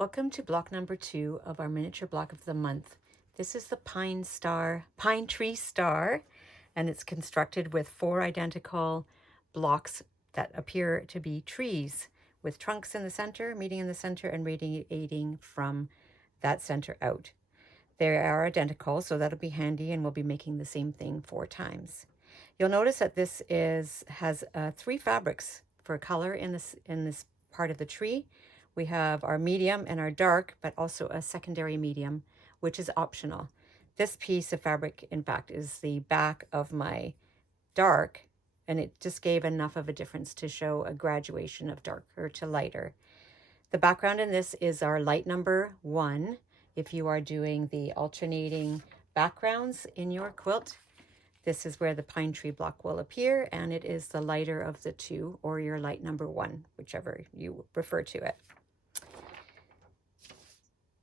Welcome to block number 2 of our miniature block of the month. This is the pine tree star, and it's constructed with 4 identical blocks that appear to be trees with trunks in the center, meeting in the center, and radiating from that center out. They are identical, so that'll be handy, and we'll be making the same thing 4 times. You'll notice that this has 3 fabrics for color in this part of the tree. We have our medium and our dark, but also a secondary medium, which is optional. This piece of fabric, in fact, is the back of my dark, and it just gave enough of a difference to show a graduation of darker to lighter. The background in this is our light number 1. If you are doing the alternating backgrounds in your quilt, this is where the pine tree block will appear, and it is the lighter of the 2, or your light number 1, whichever you refer to it.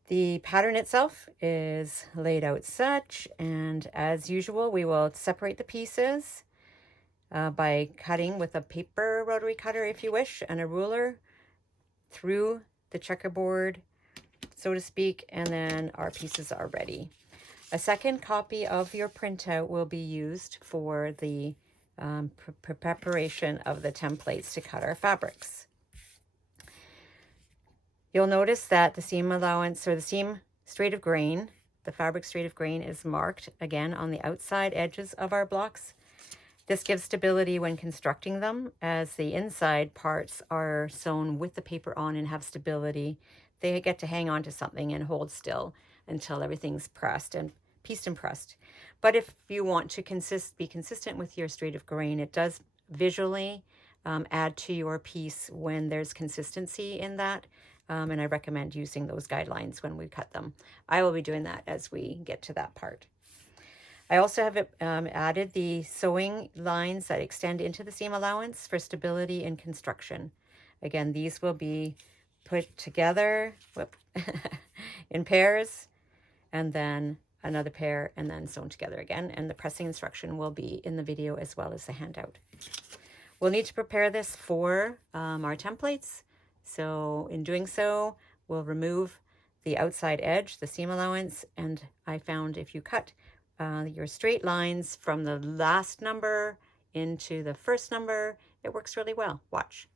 The pattern itself is laid out such, and as usual, we will separate the pieces by cutting with a paper rotary cutter, if you wish, and a ruler through the checkerboard, so to speak, and then our pieces are ready. A second copy of your printout will be used for the preparation of the templates to cut our fabrics. You'll notice that the seam allowance, or the seam straight of grain, the fabric straight of grain, is marked again on the outside edges of our blocks. This gives stability when constructing them, as the inside parts are sewn with the paper on and have stability. They get to hang on to something and hold still until everything's pressed and pieced and pressed. But if you want to be consistent with your straight of grain, it does visually add to your piece when there's consistency in that. And I recommend using those guidelines when we cut them. I will be doing that as we get to that part. I also have added the sewing lines that extend into the seam allowance for stability in construction. Again, these will be put together in pairs, and then another pair, and then sewn together again. And the pressing instruction will be in the video as well as the handout. We'll need to prepare this for our templates. So in doing so, we'll remove the outside edge, the seam allowance, and I found if you cut your straight lines from the last number into the first number, it works really well. Watch.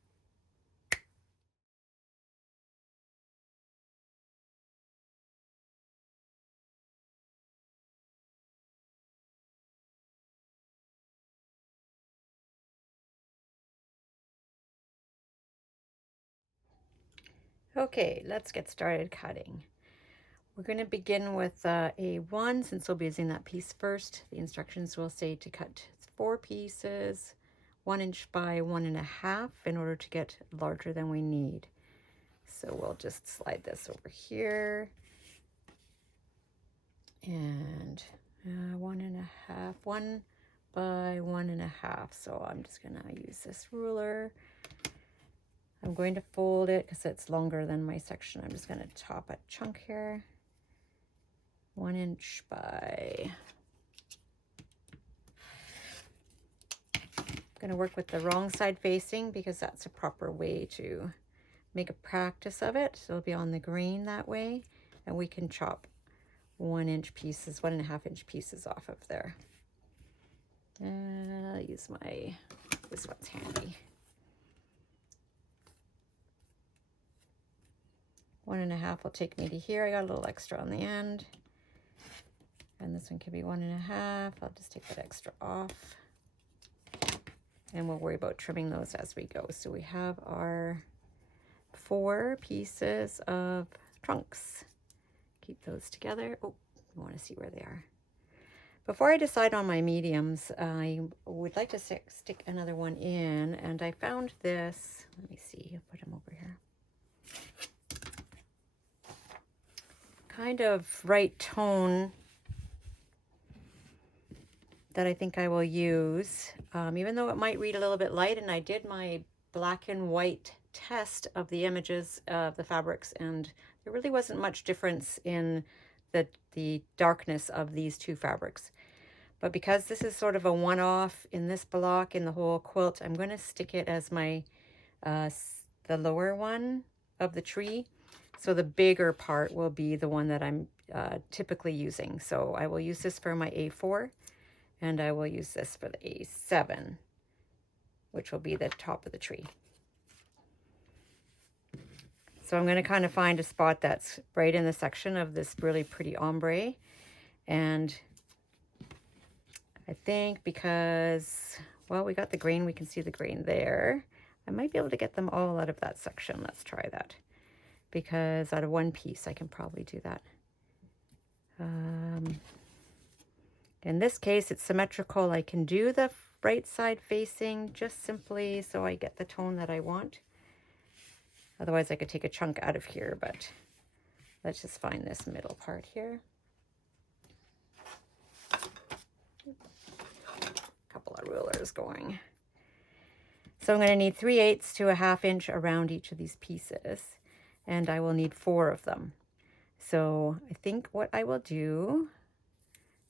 Okay, let's get started cutting. We're going to begin with A1, since we'll be using that piece first. The instructions will say to cut 4 pieces, 1 inch by 1.5 in order to get larger than we need. So we'll just slide this over here. And 1.5, 1 by 1.5. So I'm just going to use this ruler. I'm going to fold it because it's longer than my section. I'm just going to top a chunk here. 1 inch by... I'm going to work with the wrong side facing because that's a proper way to make a practice of it. So it'll be on the grain that way, and we can chop 1 inch pieces, 1.5 inch pieces off of there. I'll use this one's handy. 1.5 will take me to here. I got a little extra on the end. And this one can be 1.5. I'll just take that extra off. And we'll worry about trimming those as we go. So we have our 4 pieces of trunks. Keep those together. Oh, you want to see where they are. Before I decide on my mediums, I would like to stick another one in. And I found this. Let me see. I'll put them over here. Kind of right tone that I think I will use, even though it might read a little bit light. And I did my black and white test of the images of the fabrics, and there really wasn't much difference in the darkness of these 2 fabrics. But because this is sort of a one-off in this block in the whole quilt, I'm going to stick it as my the lower one of the tree. So the bigger part will be the one that I'm typically using. So I will use this for my A4, and I will use this for the A7, which will be the top of the tree. So I'm going to kind of find a spot that's right in the section of this really pretty ombre. And I think because, well, we got the grain, we can see the grain there. I might be able to get them all out of that section. Let's try that. Because out of one piece, I can probably do that. In this case, it's symmetrical. I can do the right side facing just simply so I get the tone that I want. Otherwise, I could take a chunk out of here, but let's just find this middle part here. A couple of rulers going. So I'm going to need 3/8 to a 1/2 inch around each of these pieces, and I will need 4 of them. So I think what I will do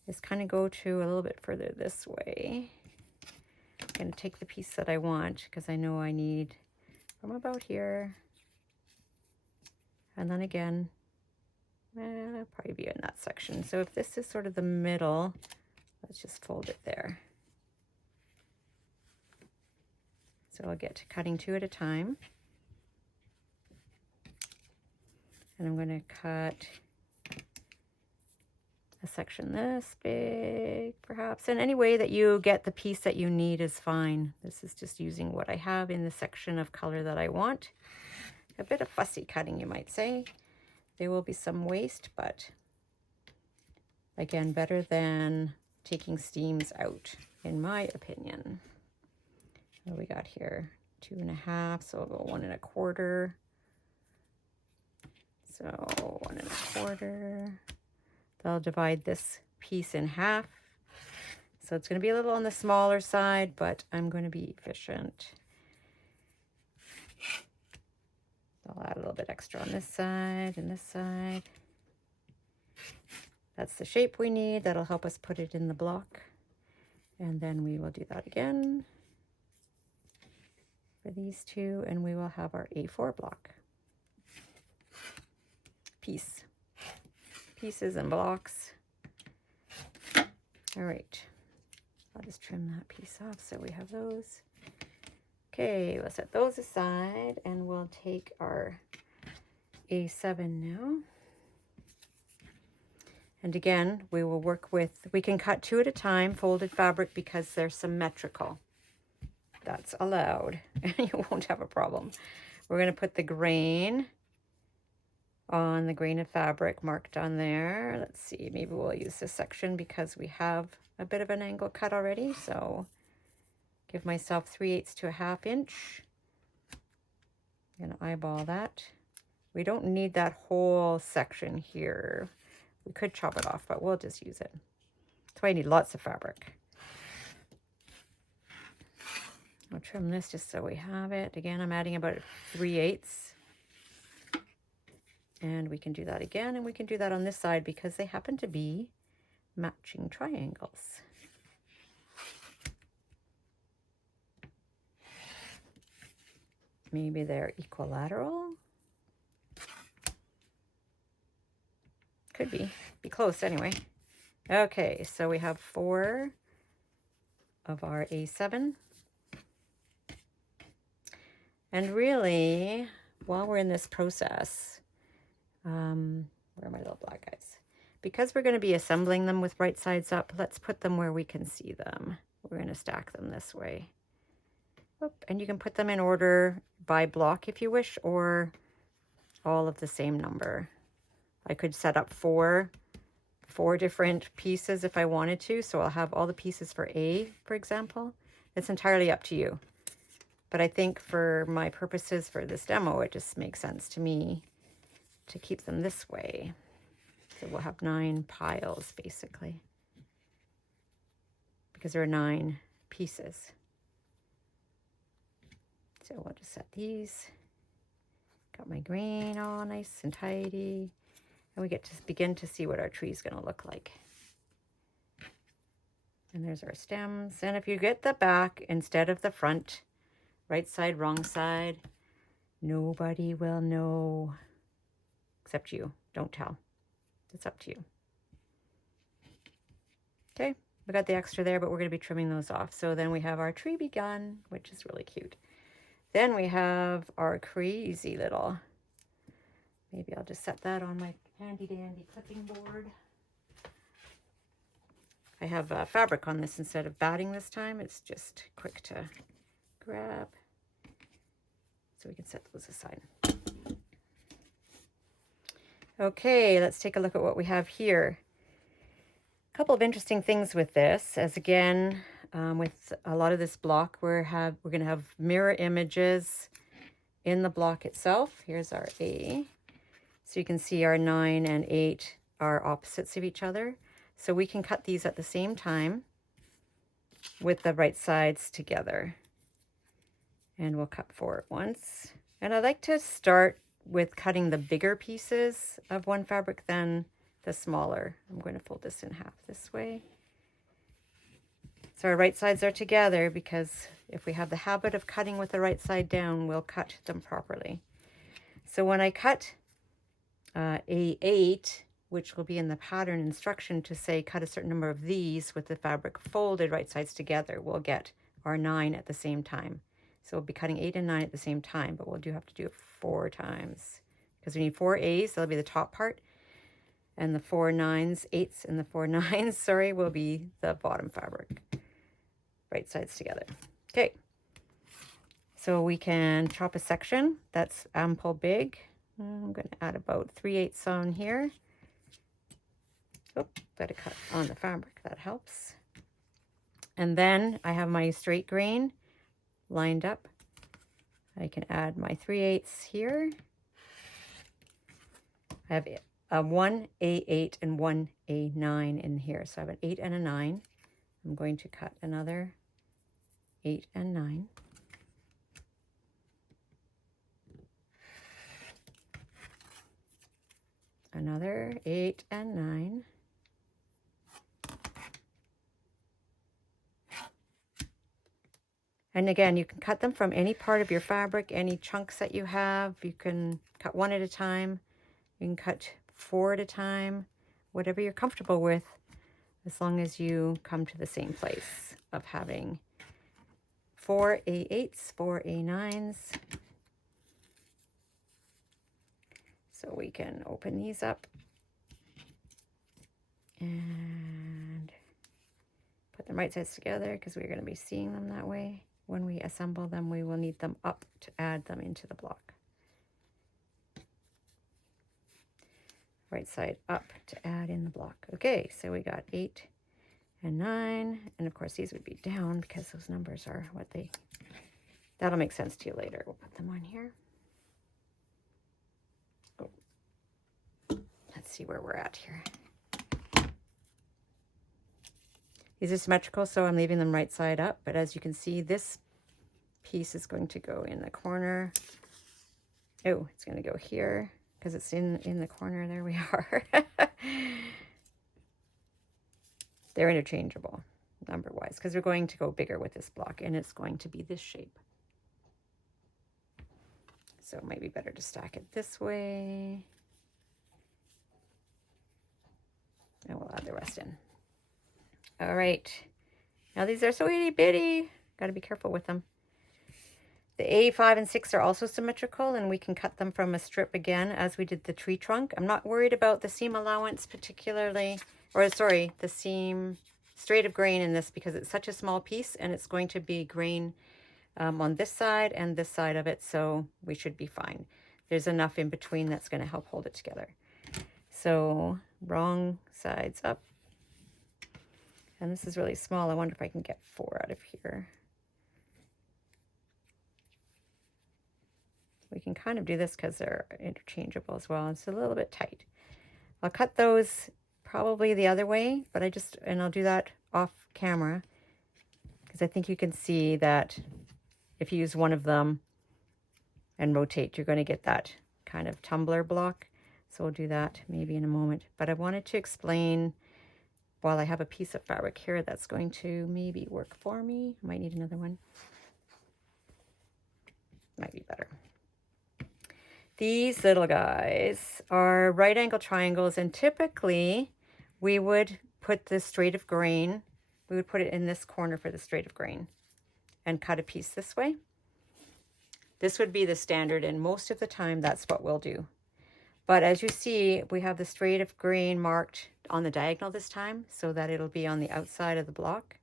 is kind of go to a little bit further this way. I'm going to take the piece that I want because I know I need from about here. And then again, I'll probably be in that section. So if this is sort of the middle, let's just fold it there. So I'll get to cutting 2 at a time. And I'm going to cut a section this big, perhaps. And any way that you get the piece that you need is fine. This is just using what I have in the section of color that I want. A bit of fussy cutting, you might say. There will be some waste, but again, better than taking steams out, in my opinion. What do we got here? 2 1/2, so I'll go 1 1/4. So 1 1/4. I'll divide this piece in half. So it's going to be a little on the smaller side, but I'm going to be efficient. I'll add a little bit extra on this side and this side. That's the shape we need. That'll help us put it in the block. And then we will do that again for these two, and we will have our A4 block. Pieces and blocks. All right. I'll just trim that piece off so we have those. Okay, we'll set those aside, and we'll take our A7 now. And again, we will work with, we can cut 2 at a time, folded fabric, because they're symmetrical. That's allowed, and you won't have a problem. We're going to put the grain on the grain of fabric marked on there. Let's see, maybe we'll use this section because we have a bit of an angle cut already, so give myself 3/8 to a 1/2 inch. I'm going to eyeball that. We don't need that whole section here. We could chop it off, but we'll just use it. That's why I need lots of fabric. I'll trim this just so we have it. Again, I'm adding about 3/8. And we can do that again, and we can do that on this side because they happen to be matching triangles. Maybe they're equilateral. Could be close anyway. Okay, so we have 4 of our A7. And really, while we're in this process, where are my little black guys? Because we're going to be assembling them with right sides up, let's put them where we can see them. We're going to stack them this way. Oop, and you can put them in order by block if you wish, or all of the same number. I could set up four different pieces if I wanted to, so I'll have all the pieces for A, for example. It's entirely up to you. But I think for my purposes for this demo, it just makes sense to me to keep them this way. So we'll have 9 piles, basically, because there are 9 pieces. So we'll just set these. Got my grain all nice and tidy. And we get to begin to see what our tree is going to look like. And there's our stems. And if you get the back instead of the front, right side, wrong side, nobody will know. except you. Don't tell. It's up to you. Okay, we got the extra there, but we're going to be trimming those off. So then we have our tree begun, which is really cute. Then we have our crazy little, maybe I'll just set that on my handy dandy clipping board. I have fabric on this instead of batting this time. It's just quick to grab. So we can set those aside. Okay, let's take a look at what we have here. A couple of interesting things with this, as again, with a lot of this block, we're going to have mirror images in the block itself. Here's our A. So you can see our 9 and 8 are opposites of each other. So we can cut these at the same time with the right sides together. And we'll cut 4 at once. And I like to start with cutting the bigger pieces of one fabric than the smaller. I'm going to fold this in half this way. So our right sides are together, because if we have the habit of cutting with the right side down, we'll cut them properly. So when I cut A8, which will be in the pattern instruction to say cut a certain number of these with the fabric folded right sides together, we'll get our 9 at the same time. So we'll be cutting 8 and 9 at the same time, but we'll have to do it 4 times, because we need 4 A's. That'll be the top part. And the 4 9s, 8s, and the 4 9s, sorry, will be the bottom fabric. Right sides together. Okay. So we can chop a section that's ample big. I'm going to add about 3/8 on here. Oh, got to cut on the fabric. That helps. And then I have my straight grain lined up. I can add my 3/8 here. I have a 1 A8 and 1 A9 in here. So I have an 8 and a 9. I'm going to cut another 8 and 9. Another 8 and 9. And again, you can cut them from any part of your fabric, any chunks that you have. You can cut 1 at a time. You can cut 4 at a time, whatever you're comfortable with, as long as you come to the same place of having 4 A8s, 4 A9s. So we can open these up and put them right sides together, because we're going to be seeing them that way. When we assemble them, we will need them up to add them into the block. Right side up to add in the block. Okay, so we got 8 and 9, and of course these would be down because those numbers are what they, that'll make sense to you later. We'll put them on here. Oh. Let's see where we're at here. These are symmetrical, so I'm leaving them right side up, but as you can see, this piece is going to go in the corner. Oh, it's going to go here because it's in the corner. There we are. They're interchangeable number-wise, because we're going to go bigger with this block, and it's going to be this shape. So it might be better to stack it this way. And we'll add the rest in. All right. Now these are so itty bitty. Got to be careful with them. The A5 and 6 are also symmetrical, and we can cut them from a strip again as we did the tree trunk. I'm not worried about the seam allowance particularly, or sorry, the seam straight of grain in this, because it's such a small piece and it's going to be grain on this side and this side of it, so we should be fine. There's enough in between that's going to help hold it together. So wrong sides up. And this is really small. I wonder if I can get 4 out of here. We can kind of do this because they're interchangeable as well. It's a little bit tight. I'll cut those probably the other way, but I'll do that off camera, because I think you can see that if you use one of them and rotate, you're going to get that kind of tumbler block. So we'll do that maybe in a moment. But I wanted to explain, while I have a piece of fabric here that's going to maybe work for me. I might need another one. Might be better. These little guys are right angle triangles, and typically we would put the straight of grain, we would put it in this corner for the straight of grain and cut a piece this way. This would be the standard, and most of the time that's what we'll do. But as you see, we have the straight of grain marked on the diagonal this time so that it'll be on the outside of the block.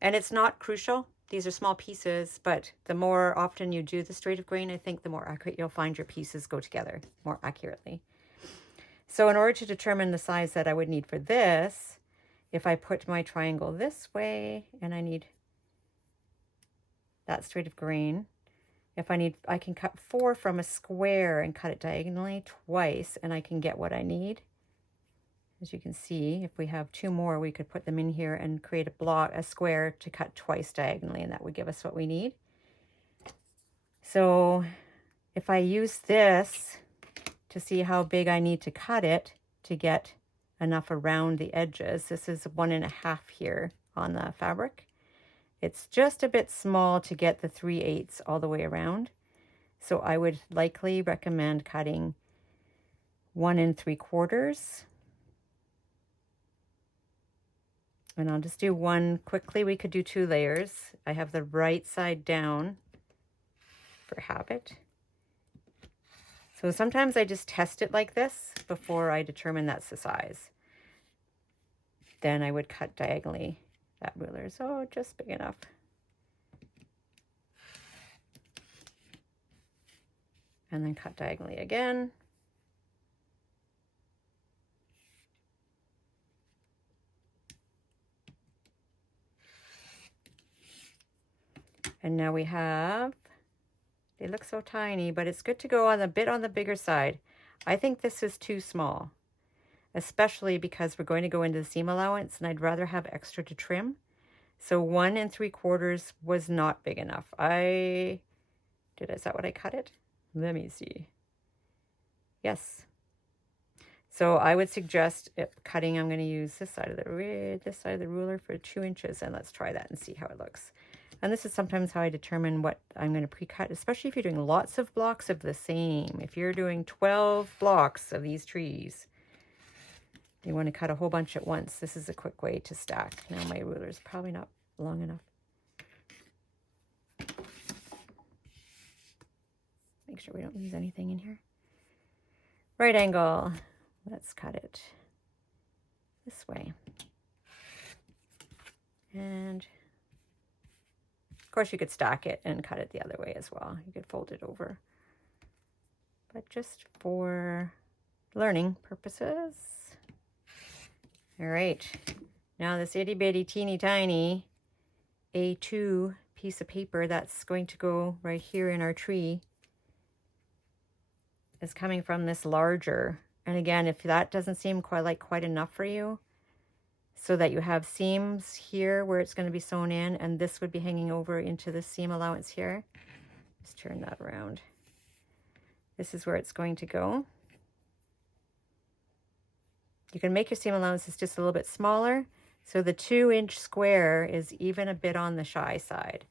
And it's not crucial. These are small pieces, but the more often you do the straight of grain, I think the more accurate you'll find your pieces go together more accurately. So in order to determine the size that I would need for this, if I put my triangle this way and I need that straight of grain, if I need, I can cut 4 from a square and cut it diagonally twice, and I can get what I need. As you can see, if we have 2 more, we could put them in here and create a block, a square to cut twice diagonally, and that would give us what we need. So if I use this to see how big I need to cut it to get enough around the edges, this is 1.5 here on the fabric. It's just a bit small to get the 3/8 all the way around. So I would likely recommend cutting 1 3/4. And I'll just do one quickly. We could do 2 layers. I have the right side down for habit. So sometimes I just test it like this before I determine that's the size. Then I would cut diagonally. That ruler is just big enough. And then cut diagonally again. And now we have, they look so tiny, but it's good to go on a bit on the bigger side. I think this is too small, especially because we're going to go into the seam allowance and I'd rather have extra to trim. So 1 3/4 was not big enough. Is that what I cut it? Let me see. Yes. So I would suggest cutting, I'm going to use this side of the ruler for 2 inches, and let's try that and see how it looks. And this is sometimes how I determine what I'm going to pre-cut, especially if you're doing lots of blocks of the same. If you're doing 12 blocks of these trees, you want to cut a whole bunch at once. This is a quick way to stack. Now my ruler is probably not long enough. Make sure we don't lose anything in here. Right angle. Let's cut it this way. And of course you could stack it and cut it the other way as well. You could fold it over. But just for learning purposes. All right. Now this itty bitty teeny tiny A2 piece of paper that's going to go right here in our tree is coming from this larger. And again, if that doesn't seem quite enough for you, so that you have seams here where it's going to be sewn in, and this would be hanging over into the seam allowance here. Just turn that around. This is where it's going to go. You can make your seam allowances just a little bit smaller, so the 2-inch square is even a bit on the shy side.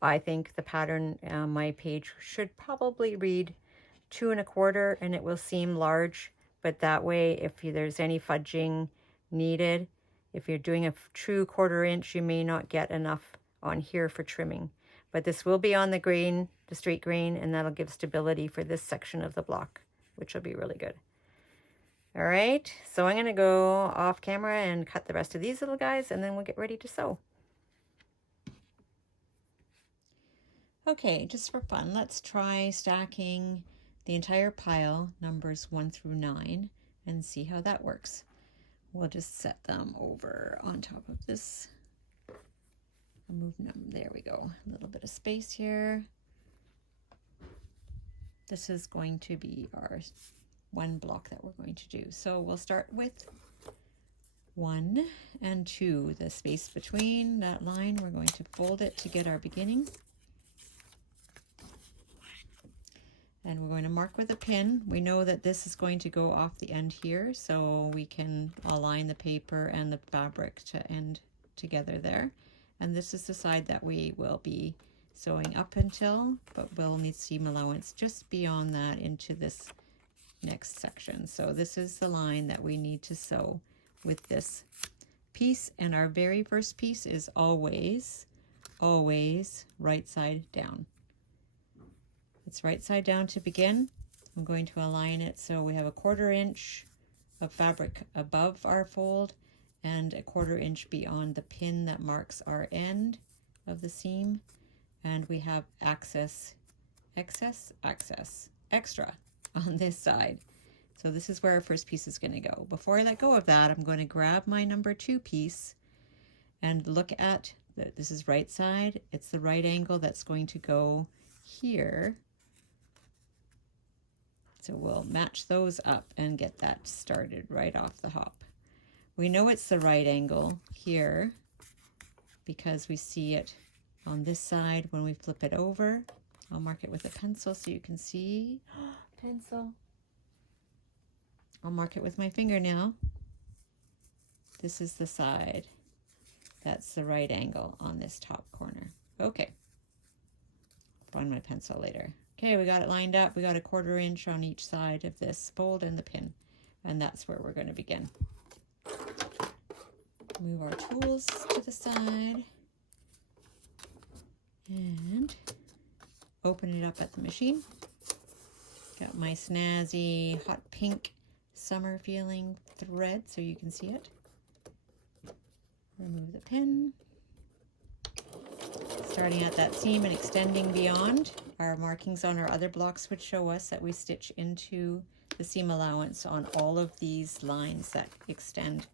I think the pattern on my page should probably read 2 1/4, and it will seem large, but that way if there's any fudging needed, if you're doing a true 1/4 inch, you may not get enough on here for trimming. But this will be on the grain, the straight grain, and that'll give stability for this section of the block, which will be really good. All right, so I'm going to go off camera and cut the rest of these little guys, and then we'll get ready to sew. Okay, just for fun, let's try stacking the entire pile, numbers 1 through 9, and see how that works. We'll just set them over on top of this. I'll move them, there we go. A little bit of space here. This is going to be our 1 block that we're going to do. So we'll start with 1 and 2. The space between that line, we're going to fold it to get our beginning. And we're going to mark with a pin. We know that this is going to go off the end here, so we can align the paper and the fabric to end together there. And this is the side that we will be sewing up until, but we'll need seam allowance just beyond that into this next section. So this is the line that we need to sew with this piece, and our very first piece is always right side down. It's right side down to begin. I'm going to align it so we have a 1/4 inch of fabric above our fold and a 1/4 inch beyond the pin that marks our end of the seam, and we have extra on this side. So this is where our first piece is going to go. Before I let go of that, I'm going to grab my number 2 piece and look at this is right side. It's the right angle that's going to go here. So we'll match those up and get that started right off the hop. We know it's the right angle here because we see it on this side when we flip it over. I'll mark it with a pencil so you can see. Pencil. I'll mark it with my fingernail. This is the side. That's the right angle on this top corner. Okay. Find my pencil later. Okay, we got it lined up. We got a 1/4 inch on each side of this fold and the pin. And that's where we're going to begin. Move our tools to the side. And open it up at the machine. Got my snazzy hot pink summer feeling thread so you can see it. Remove the pin. Starting at that seam and extending beyond. Our markings on our other blocks would show us that we stitch into the seam allowance on all of these lines that extend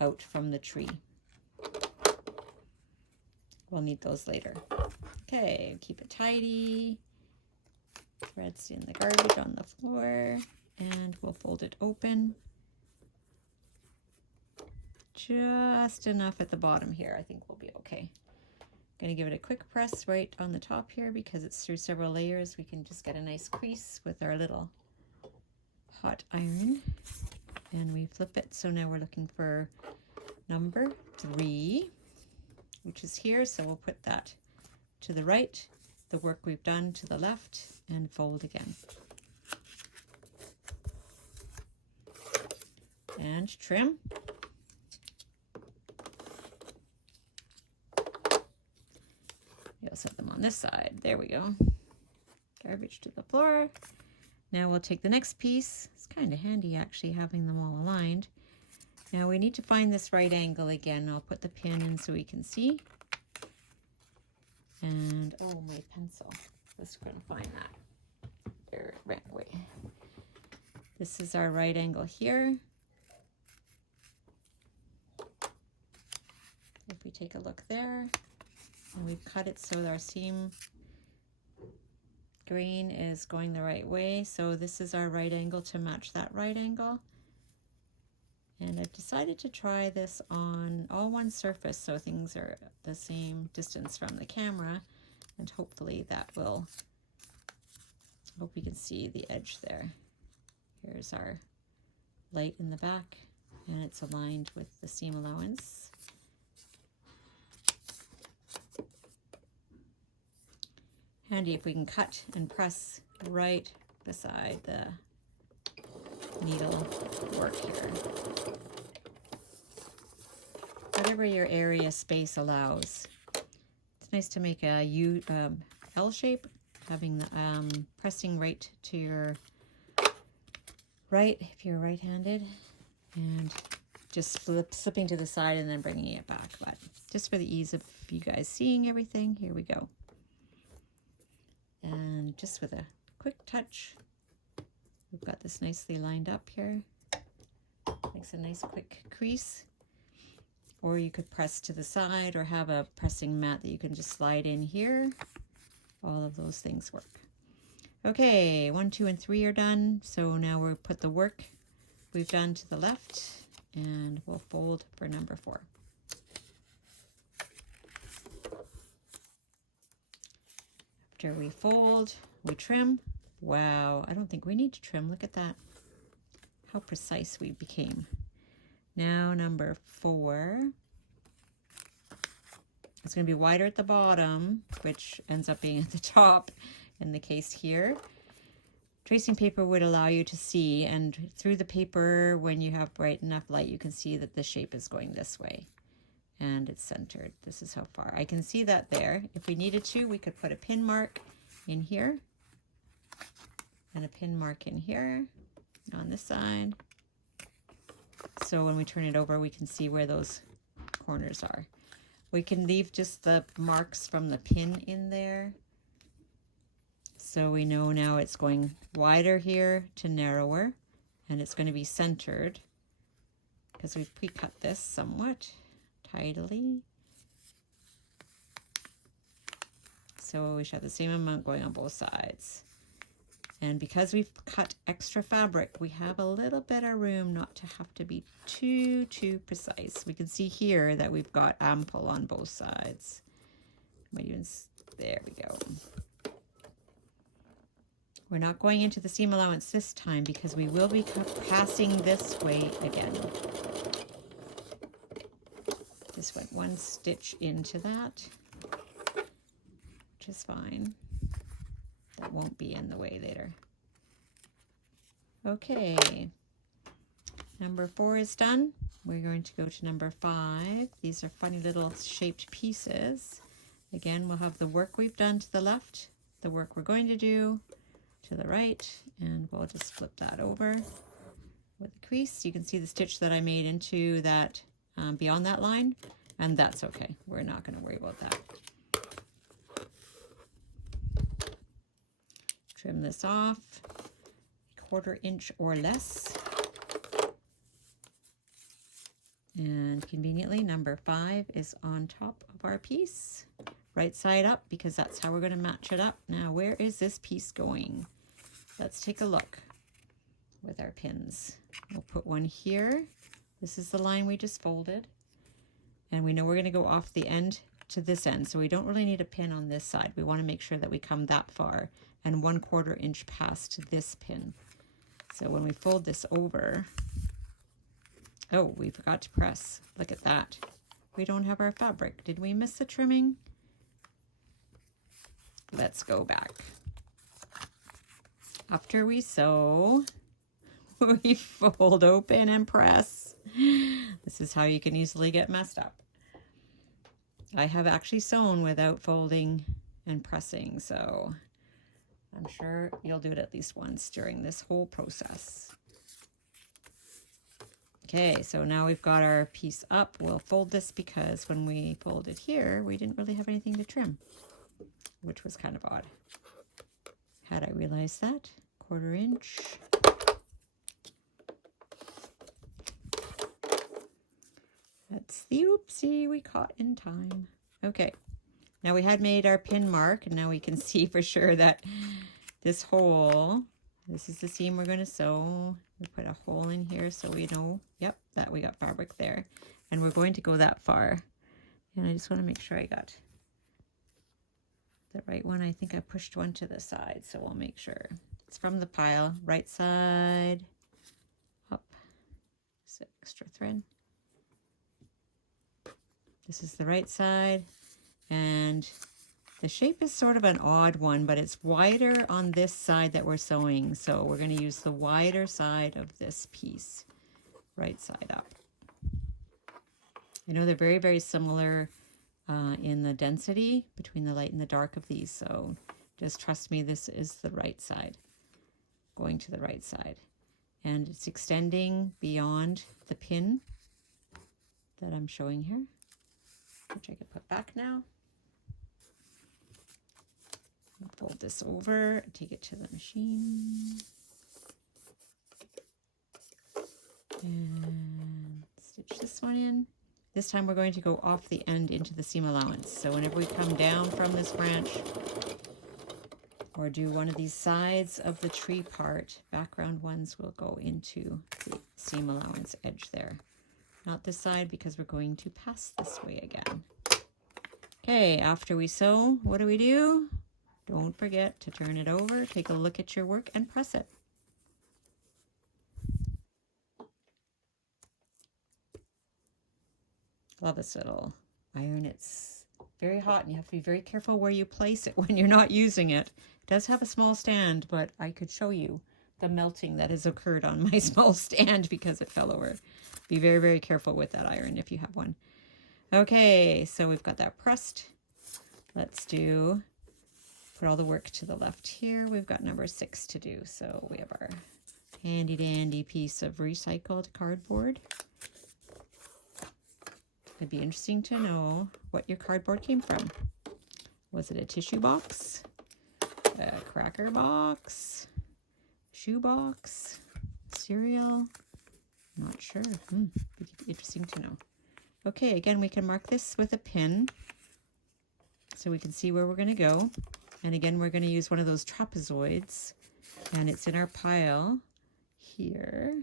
out from the tree. We'll need those later. Okay, keep it tidy. Threads in the garbage on the floor, and we'll fold it open. Just enough at the bottom here. I think we'll be okay. Going to give it a quick press right on the top here because it's through several layers. We can just get a nice crease with our little hot iron, and we flip it. So now we're looking for number 3, which is here. So we'll put that to the right, the work we've done to the left, and fold again. And trim. You'll set them on this side. There we go. Garbage to the floor. Now we'll take the next piece. It's kind of handy actually having them all aligned. Now we need to find this right angle again. I'll put the pin in so we can see. And oh, my pencil. Let's go and find that. There, right away. This is our right angle here. If we take a look there, and we've cut it so our seam grain is going the right way. So this is our right angle to match that right angle. And I've decided to try this on all one surface so things are the same distance from the camera, and hopefully that will, hope you can see the edge there. Here's our light in the back, and it's aligned with the seam allowance. Handy if we can cut and press right beside the needle work here. Whatever your area space allows. It's nice to make a L shape, having the pressing right to your right if you're right-handed, and just slipping to the side and then bringing it back. But just for the ease of you guys seeing everything, here we go. And just with a quick touch, we've got this nicely lined up here. Makes a nice quick crease. Or you could press to the side or have a pressing mat that you can just slide in here. All of those things work. Okay, 1, 2, and 3 are done. So now we'll put the work we've done to the left, and we'll fold for number 4. After we fold, we trim. Wow, I don't think we need to trim. Look at that. How precise we became. Now number 4. It's going to be wider at the bottom, which ends up being at the top in the case here. Tracing paper would allow you to see, and through the paper, when you have bright enough light, you can see that the shape is going this way. And it's centered. This is how far. I can see that there. If we needed to, we could put a pin mark in here. And a pin mark in here on this side. So when we turn it over, we can see where those corners are. We can leave just the marks from the pin in there. So we know now it's going wider here to narrower, and it's going to be centered because we've pre-cut this somewhat tidily. So we should have the same amount going on both sides. And because we've cut extra fabric, we have a little bit of room not to have to be too precise. We can see here that we've got ample on both sides. Might even, there we go. We're not going into the seam allowance this time because we will be passing this way again. Just went one stitch into that, which is fine. That won't be in the way later. Okay, number 4 is done. We're going to go to number 5. These are funny little shaped pieces. Again, we'll have the work we've done to the left, the work we're going to do to the right, and we'll just flip that over with a crease. You can see the stitch that I made into that beyond that line, and that's okay. We're not going to worry about that. Trim this off, 1/4 inch or less. And conveniently, number 5 is on top of our piece, right side up, because that's how we're going to match it up. Now, where is this piece going? Let's take a look with our pins. We'll put one here. This is the line we just folded. And we know we're going to go off the end to this end, so we don't really need a pin on this side. We want to make sure that we come that far and 1/4 inch past this pin. So when we fold this over, oh, we forgot to press. Look at that. We don't have our fabric. Did we miss the trimming? Let's go back. After we sew, we fold open and press. This is how you can easily get messed up. I have actually sewn without folding and pressing, so I'm sure you'll do it at least once during this whole process. Okay, so now we've got our piece up. We'll fold this because when we folded here, we didn't really have anything to trim, which was kind of odd. Had I realized that, 1/4 inch. That's the oopsie we caught in time. Okay, now we had made our pin mark, and now we can see for sure that this hole, this is the seam we're going to sew. We put a hole in here so we know, yep, that we got fabric there. And we're going to go that far. And I just want to make sure I got the right one. I think I pushed one to the side, so we'll make sure. It's from the pile, right side up. Just extra thread. This is the right side, and the shape is sort of an odd one, but it's wider on this side that we're sewing, so we're going to use the wider side of this piece, right side up. I know they're very, very similar in the density between the light and the dark of these, so just trust me, this is the right side, going to the right side. And it's extending beyond the pin that I'm showing here, which I can put back now. Fold this over, take it to the machine, and stitch this one in. This time we're going to go off the end into the seam allowance. So whenever we come down from this branch or do one of these sides of the tree part, background ones will go into the seam allowance edge there. Not this side because we're going to pass this way again. Okay, after we sew, what do? Don't forget to turn it over, take a look at your work, and press it. Love this little iron. It's very hot, and you have to be very careful where you place it when you're not using it. It does have a small stand, but I could show you the melting that has occurred on my small stand because it fell over. Be very, very careful with that iron if you have one. Okay, so we've got that pressed. Let's put all the work to the left here. We've got number 6 to do. So we have our handy dandy piece of recycled cardboard. It'd be interesting to know what your cardboard came from. Was it a tissue box, a cracker box, shoe box, cereal? Not sure. It'd be interesting to know. Okay, again, we can mark this with a pin so we can see where we're going to go. And again, we're going to use one of those trapezoids, and it's in our pile here.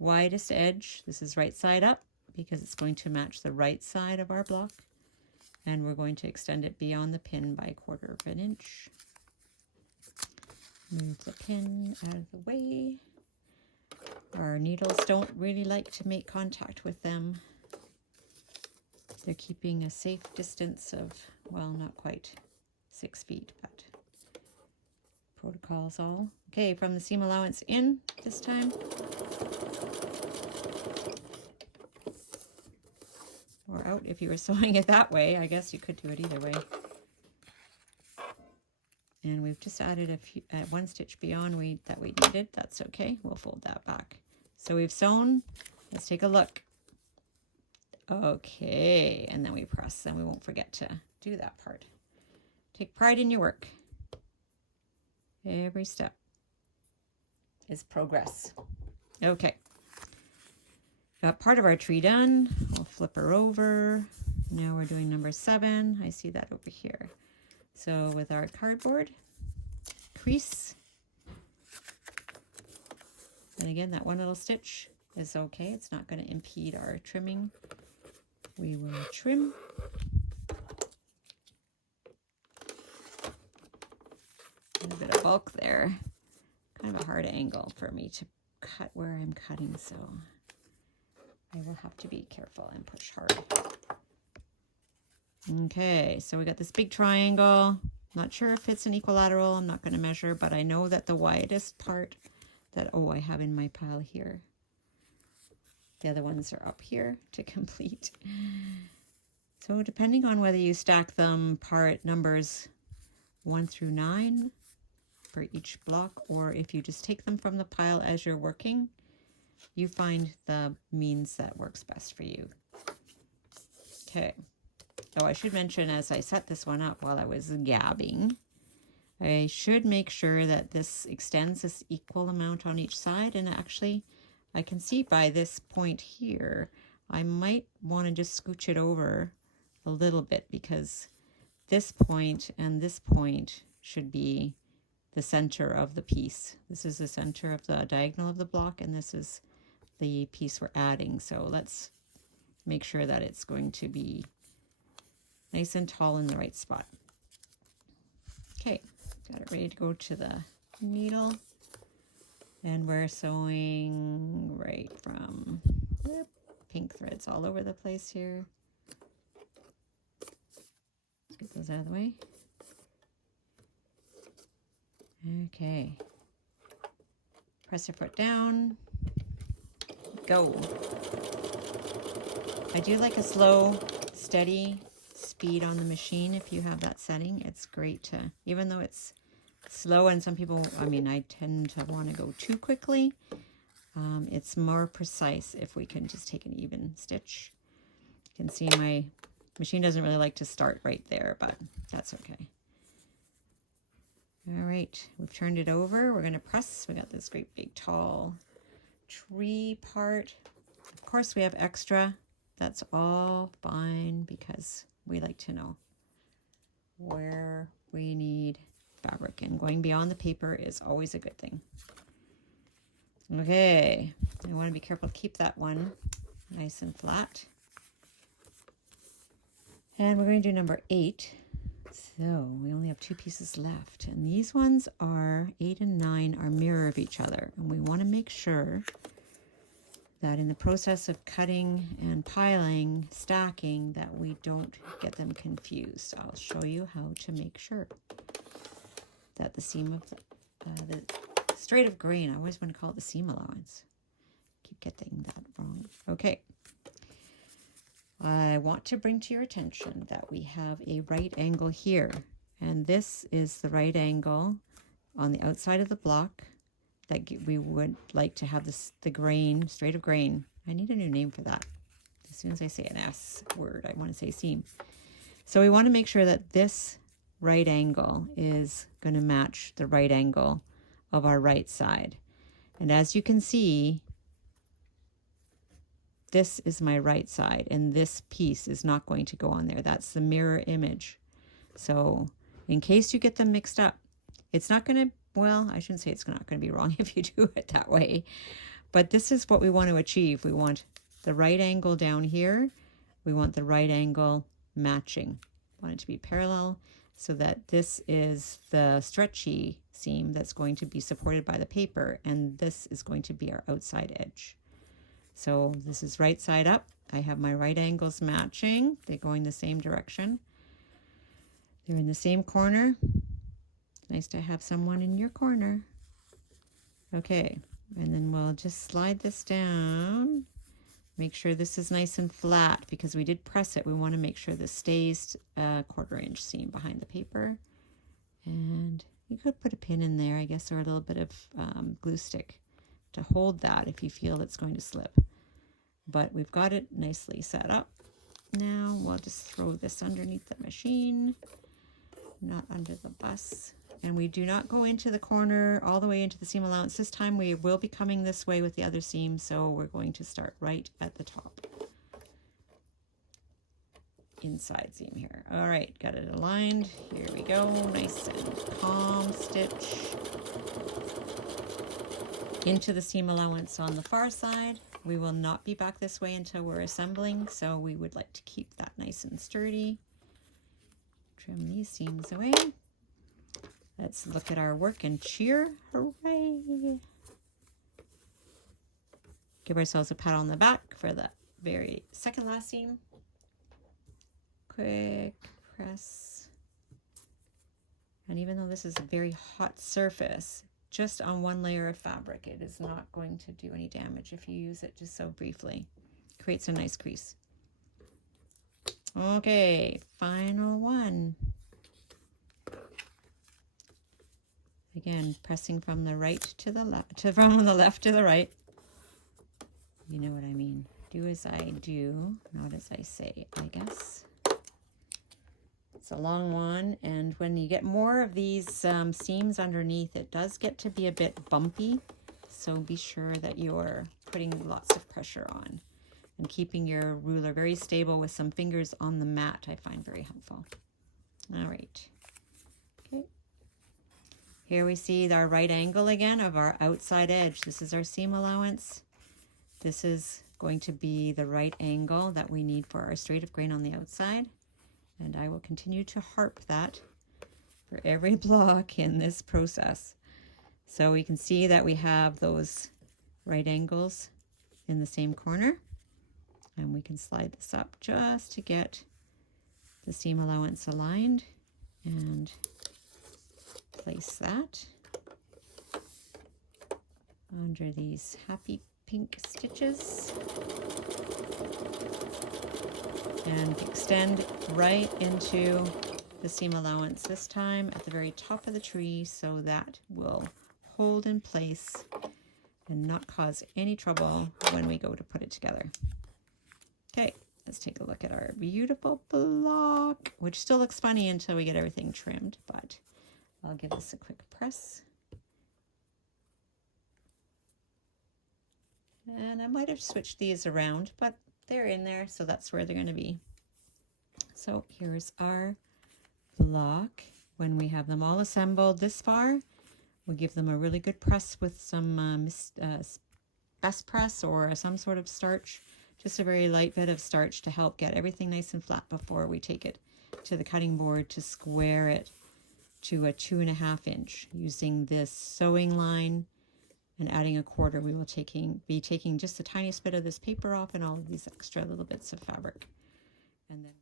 Widest edge, this is right side up because it's going to match the right side of our block. And we're going to extend it beyond the pin by 1/4 of an inch. Move the pin out of the way. Our needles don't really like to make contact with them. They're keeping a safe distance of, well, not quite 6 feet, but protocols all. Okay, from the seam allowance in this time. Or out if you were sewing it that way. I guess you could do it either way. And we've just added one stitch beyond that we needed. That's okay. We'll fold that back. So we've sewn. Let's take a look. Okay, and then we press, and we won't forget to do that part. Take pride in your work. Every step is progress. Okay. Got part of our tree done. We'll flip her over. Now we're doing number 7. I see that over here. So with our cardboard, crease. And again, that one little stitch is okay. It's not going to impede our trimming. We will trim. A bit of bulk there. Kind of a hard angle for me to cut where I'm cutting, so I will have to be careful and push hard. Okay, so we got this big triangle. Not sure if it's an equilateral. I'm not going to measure, but I know that the widest part that, I have in my pile here. The other ones are up here to complete. So depending on whether you stack them part numbers 1 through 9 for each block, or if you just take them from the pile as you're working, you find the means that works best for you. Okay. Oh, I should mention, as I set this one up while I was gabbing, I should make sure that this extends this equal amount on each side. And actually, I can see by this point here, I might want to just scooch it over a little bit, because this point and this point should be the center of the piece. This is the center of the diagonal of the block, and this is the piece we're adding. So let's make sure that it's going to be nice and tall in the right spot. Okay, got it ready to go to the needle. And we're sewing right from pink threads all over the place here. Let's get those out of the way. Okay. Press your foot down. Go. I do like a slow, steady speed on the machine if you have that setting. It's great to, even though it's slow, and some people, I tend to want to go too quickly. It's more precise if we can just take an even stitch. You can see my machine doesn't really like to start right there, but that's okay. All right, we've turned it over. We're going to press. We got this great big tall tree part. Of course, we have extra. That's all fine, because we like to know where we need fabric, and going beyond the paper is always a good thing. Okay, I want to be careful to keep that one nice and flat. And we're going to do number 8. So we only have 2 pieces left, and these ones are 8 and 9 are mirror of each other, and we want to make sure that in the process of cutting and piling, stacking, that we don't get them confused. I'll show you how to make sure that the seam of the straight of grain, I always want to call it the seam allowance. Keep getting that wrong. Okay. I want to bring to your attention that we have a right angle here, and this is the right angle on the outside of the block that we would like to have the grain, straight of grain. I need a new name for that. As soon as I say an S word, I want to say seam. So we want to make sure that this right angle is going to match the right angle of our right side. And as you can see, this is my right side, and this piece is not going to go on there. That's the mirror image. So in case you get them mixed up, it's not going to, well, I shouldn't say it's not going to be wrong if you do it that way, but this is what we want to achieve. We want the right angle down here. We want the right angle matching. We want it to be parallel so that this is the stretchy seam that's going to be supported by the paper, and this is going to be our outside edge. So this is right side up. I have my right angles matching. They're going the same direction. They're in the same corner. Nice to have someone in your corner. Okay, and then we'll just slide this down. Make sure this is nice and flat because we did press it. We want to make sure this stays a 1/4 inch seam behind the paper. And you could put a pin in there, I guess, or a little bit of glue stick to hold that if you feel it's going to slip. But we've got it nicely set up. Now we'll just throw this underneath the machine, not under the bus. And we do not go into the corner all the way into the seam allowance. This time we will be coming this way with the other seam, so we're going to start right at the top. Inside seam here. All right, got it aligned. Here we go. Nice and calm stitch into the seam allowance on the far side. We will not be back this way until we're assembling, so we would like to keep that nice and sturdy. Trim these seams away. Let's look at our work and cheer. Hooray! Give ourselves a pat on the back for the very second last seam. Quick press. And even though this is a very hot surface, just on one layer of fabric, it is not going to do any damage if you use it just so briefly. Creates a nice crease. Okay, final one. Again, pressing from the right to the left, from the left to the right. You know what I mean. Do as I do, not as I say, I guess. It's a long one, and when you get more of these seams underneath, it does get to be a bit bumpy. So be sure that you're putting lots of pressure on and keeping your ruler very stable with some fingers on the mat, I find very helpful. All right. Okay. Here we see our right angle again of our outside edge. This is our seam allowance. This is going to be the right angle that we need for our straight of grain on the outside. And I will continue to harp that for every block in this process. So we can see that we have those right angles in the same corner. And we can slide this up just to get the seam allowance aligned and place that under these happy pink stitches and extend right into the seam allowance, this time at the very top of the tree, so that will hold in place and not cause any trouble when we go to put it together. Okay, let's take a look at our beautiful block, which still looks funny until we get everything trimmed, but I'll give this a quick press. And I might have switched these around, but they're in there, so that's where they're going to be. So here's our block. When we have them all assembled this far, we'll give them a really good press with some best press or some sort of starch, just a very light bit of starch to help get everything nice and flat before we take it to the cutting board to square it to a 2.5 inch using this sewing line and adding a quarter, we will be taking just the tiniest bit of this paper off and all of these extra little bits of fabric. And then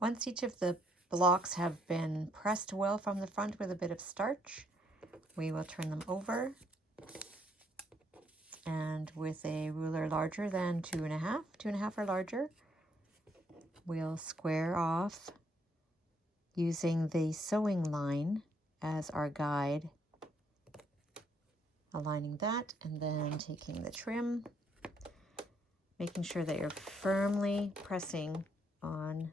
once each of the blocks have been pressed well from the front with a bit of starch, we will turn them over, and with a ruler larger than 2.5 or larger, we'll square off using the sewing line as our guide, aligning that, and then taking the trim, making sure that you're firmly pressing on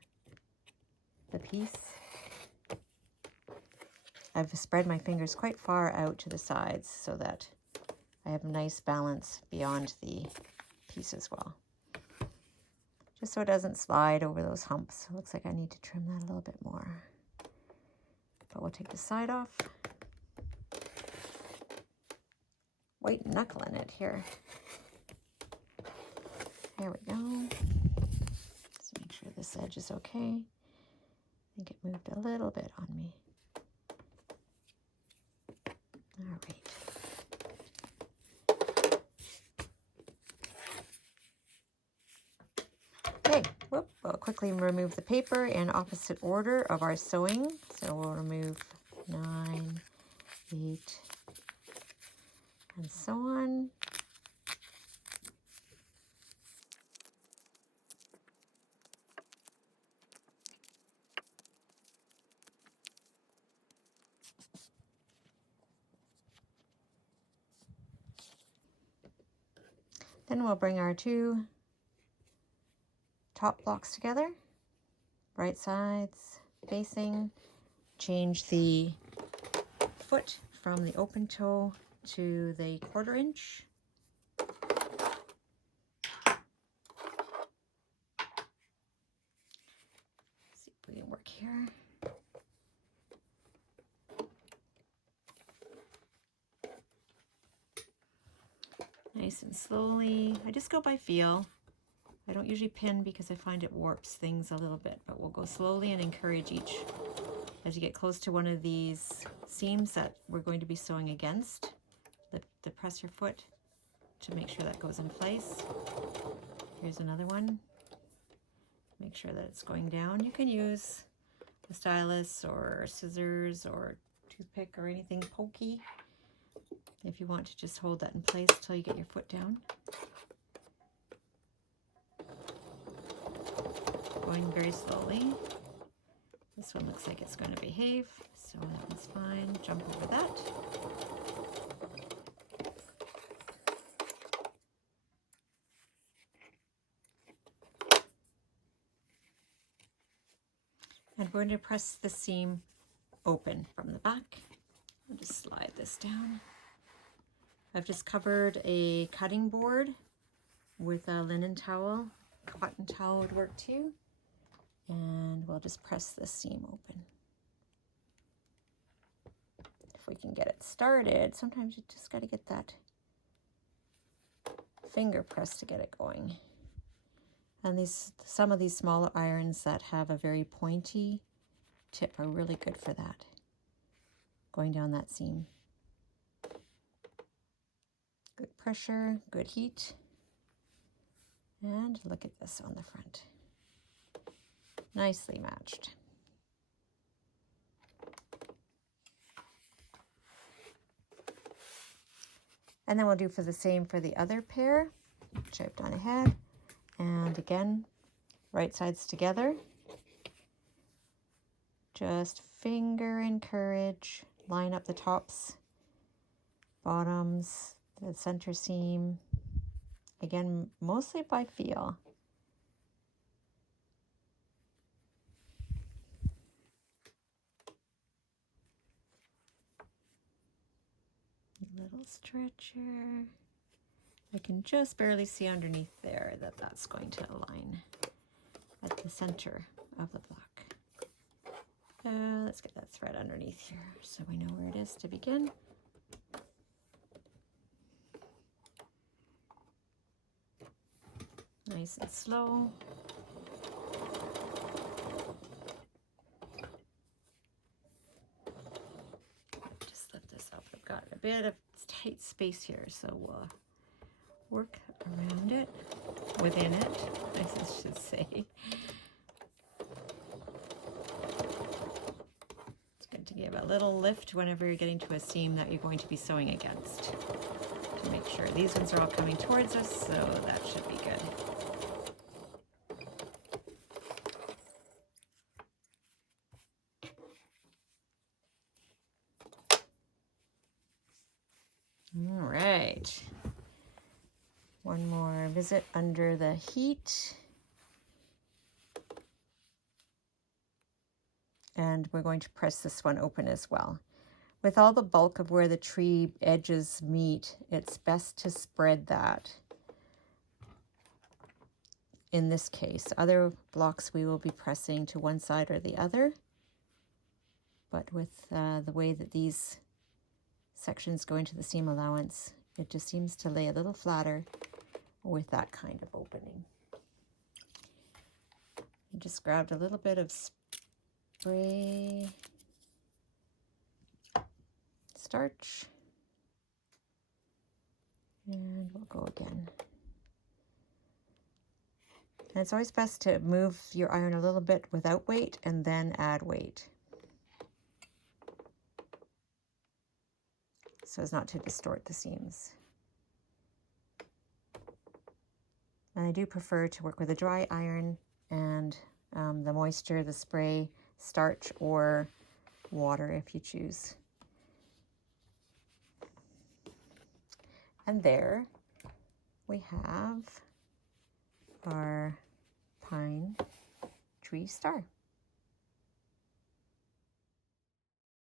the piece. I've spread my fingers quite far out to the sides so that I have a nice balance beyond the piece as well, just so it doesn't slide over those humps. It looks like I need to trim that a little bit more, but we'll take the side off. White knuckling it here. There we go. Just make sure this edge is okay. I think it moved a little bit on me. All right. Okay, whoop, we'll quickly remove the paper in opposite order of our sewing. So we'll remove 9, 8, and so on. Then we'll bring our two top blocks together, right sides facing, change the foot from the open toe to the 1/4 inch. See if we can work here. Nice and slowly. I just go by feel. I don't usually pin because I find it warps things a little bit, but we'll go slowly and encourage each. As you get close to one of these seams that we're going to be sewing against, press your foot to make sure that goes in place. Here's another one. Make sure that it's going down. You can use a stylus or scissors or toothpick or anything pokey if you want to just hold that in place until you get your foot down. Going very slowly. This one looks like it's going to behave, so that one's fine. Jump over that. And we're going to press the seam open from the back. I'll just slide this down. I've just covered a cutting board with a linen towel. Cotton towel would work too. And we'll just press the seam open. If we can get it started, sometimes you just got to get that finger press to get it going. And some of these smaller irons that have a very pointy tip are really good for that, going down that seam. Good pressure, good heat. And look at this on the front. Nicely matched. And then we'll do for the same for the other pair, which I've done ahead. And again, right sides together. Just finger encourage, line up the tops, bottoms, the center seam. Again, mostly by feel. Little stretcher. I can just barely see underneath there that that's going to align at the center of the block. Let's get that thread underneath here so we know where it is to begin. Nice and slow. Just lift this up. I've got a bit of tight space here, so we'll work around it, within it, I should say. It's good to give a little lift whenever you're getting to a seam that you're going to be sewing against, to make sure these ones are all coming towards us, so that should be good. All right, one more visit under the heat. And we're going to press this one open as well. With all the bulk of where the tree edges meet, it's best to spread that. In this case, other blocks we will be pressing to one side or the other. But with the way that these sections go into the seam allowance, it just seems to lay a little flatter with that kind of opening. I just grabbed a little bit of spray starch, and we'll go again. And it's always best to move your iron a little bit without weight and then add weight, so as not to distort the seams. And I do prefer to work with a dry iron and the moisture, the spray, starch, or water if you choose. And there we have our pine tree star.